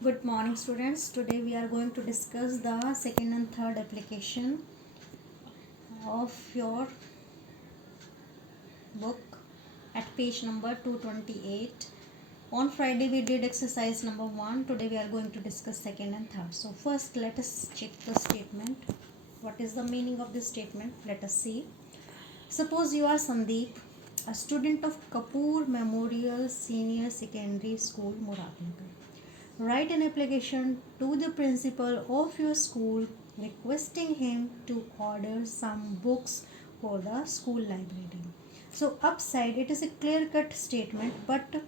Good morning, students. Today we are going to discuss the second and third application of your book at page number 228. On Friday we did exercise number 1. Today we are going to discuss second and third. So first let us check the statement. What is the meaning of this statement? Let us see. Suppose you are Sandeep, a student of Kapoor Memorial Senior Secondary School, Muradnagar. Write an application to the principal of your school requesting him to order some books for the school library. So, upside it is a clear cut statement, but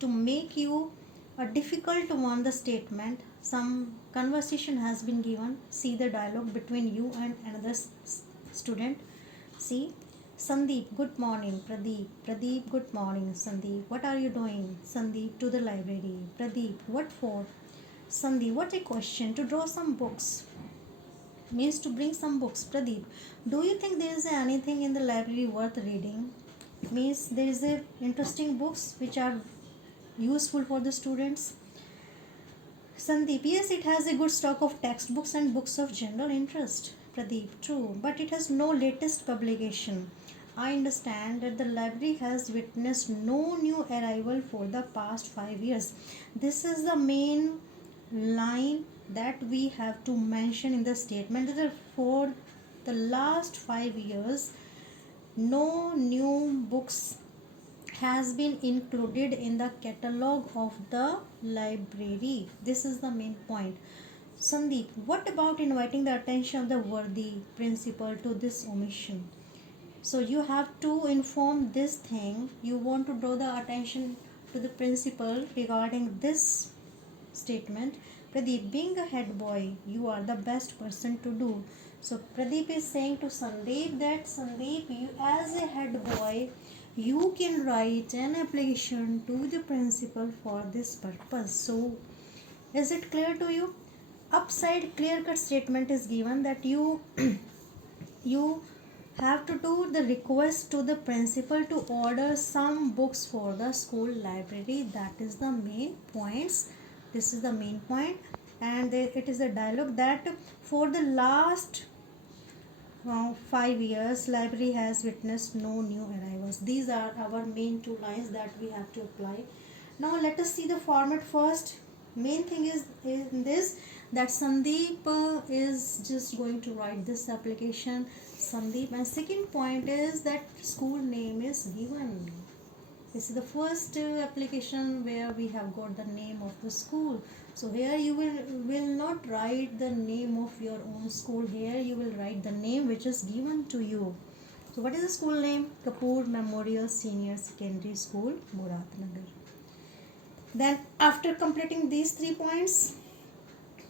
to make you a difficult one, the statement, some conversation has been given. See the dialogue between you and another student. See, Sandeep, good morning. Pradeep, Pradeep, good morning. Sandeep, what are you doing? Sandeep, to the library. Pradeep, what for? Sandeep, what a question. To draw some books. Means to bring some books. Pradeep, do you think there is anything in the library worth reading? Means there is a interesting books which are useful for the students. Sandeep, yes, it has a good stock of textbooks and books of general interest. Pradeep, true, but it has no latest publication. I understand that the library has witnessed no new arrival for the past 5 years. This is the main line that we have to mention in the statement that for the last 5 years, no new books has been included in the catalog of the library. This is the main point. Sandeep, what about inviting the attention of the worthy principal to this omission? So you have to inform this thing. You want to draw the attention to the principal regarding this statement. Pradeep, being a head boy, you are the best person to do. So Pradeep is saying to Sandeep that Sandeep, you as a head boy, you can write an application to the principal for this purpose. So is it clear to you? Upside clear cut statement is given that you you have to do the request to the principal to order some books for the school library. That is the main points. This is the main point, and it is a dialogue that for the last 5 years library has witnessed no new arrivals. These are our main two lines that we have to apply. Now let us see the format first. Main thing is in this that Sandeep is just going to write this application. Sandeep, and second point is that school name is given. This is the first application where we have got the name of the school. So here you will not write the name of your own school. Here you will write the name which is given to you. So what is the school name? Kapoor Memorial Senior Secondary School, Muradnagar. Then after completing these 3 points,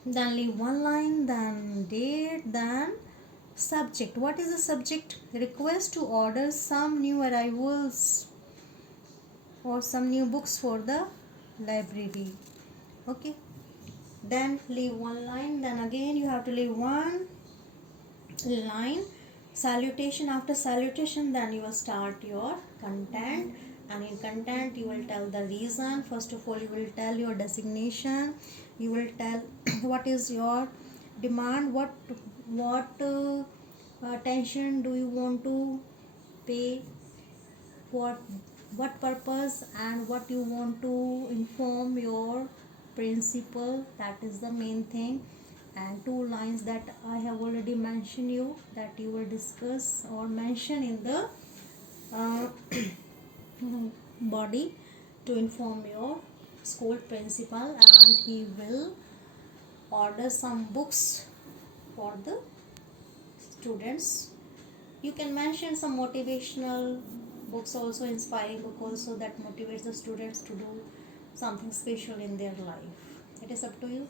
then leave one line, then date, then subject. What is the subject? Request to order some new arrivals or some new books for the library. Okay, then leave one line, then again you have to leave one line, salutation. After salutation, then you will start your content, and in content you will tell the reason. First of all, you will tell your designation, you will tell what is your demand, what attention do you want to pay, for what purpose, and what you want to inform your principal. That is the main thing. And two lines that I have already mentioned you, that you will discuss or mention in the uh, body to inform your school principal, and he will order some books for the students. You can mention some motivational books also, inspiring book also, that motivates the students to do something special in their life. It is up to you.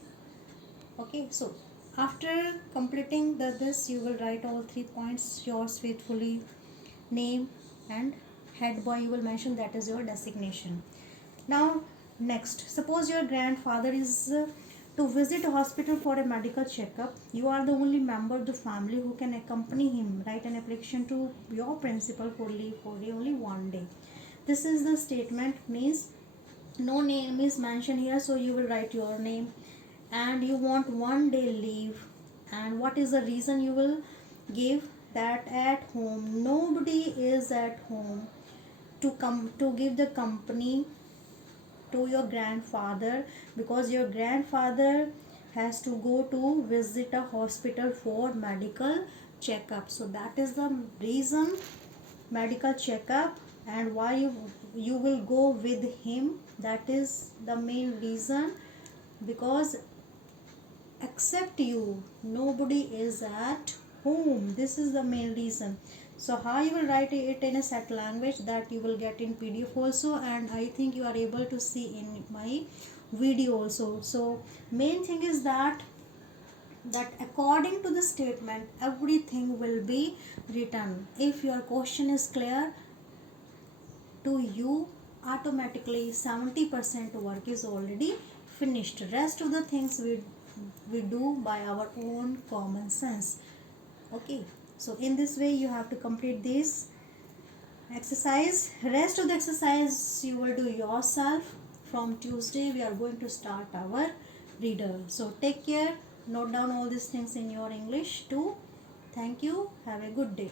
Okay, so after completing this, you will write all 3 points. Yours faithfully, name, and head boy you will mention, that is your designation. Now next, suppose your grandfather is to visit a hospital for a medical checkup. You are the only member of the family who can accompany him. Write an application to your principal for leave for only one day. This is the statement. Means no name is mentioned here, so you will write your name. And you want 1 day leave, and what is the reason you will give? That at home nobody is at home to come to give the company to your grandfather, because your grandfather has to go to visit a hospital for medical checkup. So that is the reason, medical checkup. And why you will go with him, that is the main reason, because except you nobody is at home. This is the main reason. So how you will write it in a set language, that you will get in PDF also, and I think you are able to see in my video also. So main thing is that according to the statement everything will be written. If your question is clear to you, automatically 70% work is already finished. Rest of the things we do by our own common sense. Okay, so in this way you have to complete this exercise. Rest of the exercise you will do yourself. From Tuesday we are going to start our reader. So take care, note down all these things in your English too. Thank you, have a good day.